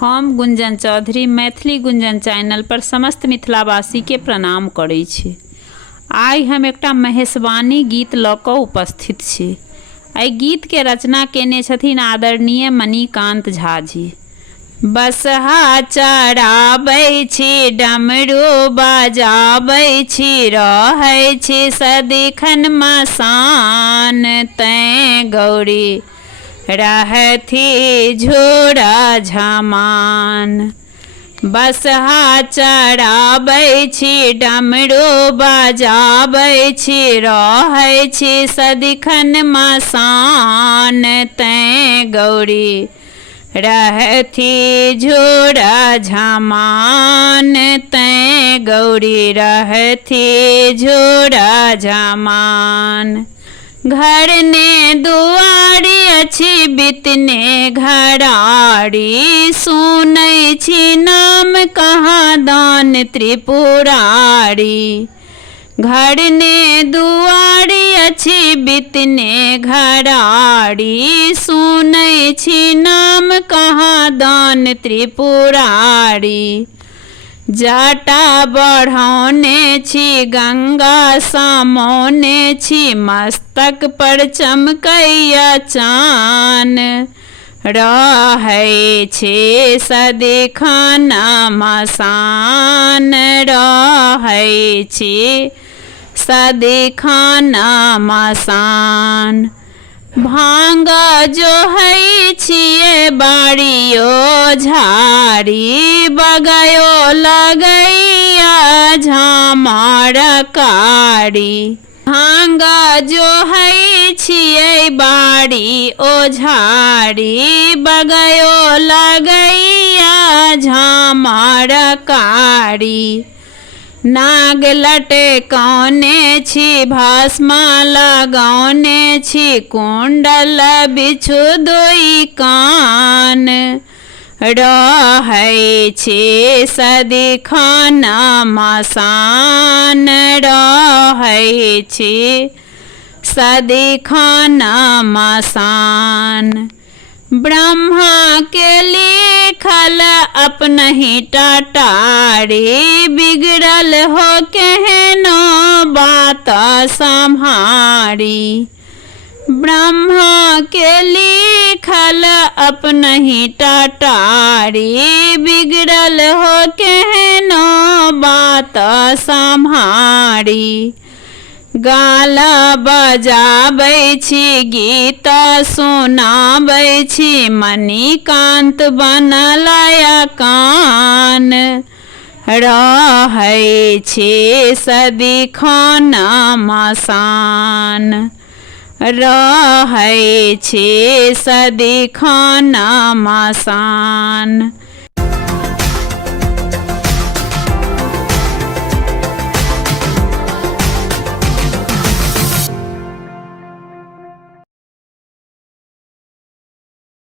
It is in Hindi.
हम गुंजन चौधरी मैथिली गुंजन चैनल पर समस्त मिथिलावासी के प्रणाम करै छी। आइ हम एकटा महेशवाणी गीत लऽ कऽ उपस्थित छी। एहि गीत के रचना केने छथिन आदरणीय मणिकांत झा जी। बसहा चढ़ाबै छी, डमरू बजाबै छी, रहै छी सदिखन मसान, तैं गौरी रहथी झोरा झमान। बसहा चढ़ाबै छी, डमरू बजाबै छी, रहै छी सदिखन मसान, तैं गौरी रहथी झोरा झमान, तैं गौरी रहथी झोरा झमान। घर ने दुआरी अछि बितने घराड़ी, सुनै छी नाम कहाँ दान त्रिपुरारी। घर ने दुआरी अछि बितने घराड़ी, सुनै छी नाम कहाँ दान त्रिपुरारी। जटा बढ़ौने छी, गंगा सामौने छी, मस्तक पर चमकैया चान, रहै छी सदिखन मसान, रहै छी सदिखन मसान। भांग जोहै छियै बाड़ियो झाड़ी, बगयो लगैया झामर कारी। भांग जोहै छियै बाड़ी ओ झाड़ी, बगयो लगैया झामर कारी। नाग लटकौने छी, भस्म लगौने छी, कुंडल बिछु दुई कान, रहै छी सदिखन मसान, रहै छी सदिखन मसान। ब्रह्मा के लिखल अपनहि टटारी, बिगड़ल हो केहनो बात सम्हारी। ब्रह्मा के लिखल अपनहि टटारी, बिगड़ल हो केहनो बात सम्हारी। गाल बजाबै छी, गीत सुनाबै छी, मणिकांत बनल कान, रहै छी सदिखन मसान, रहै छी सदिखन मसान।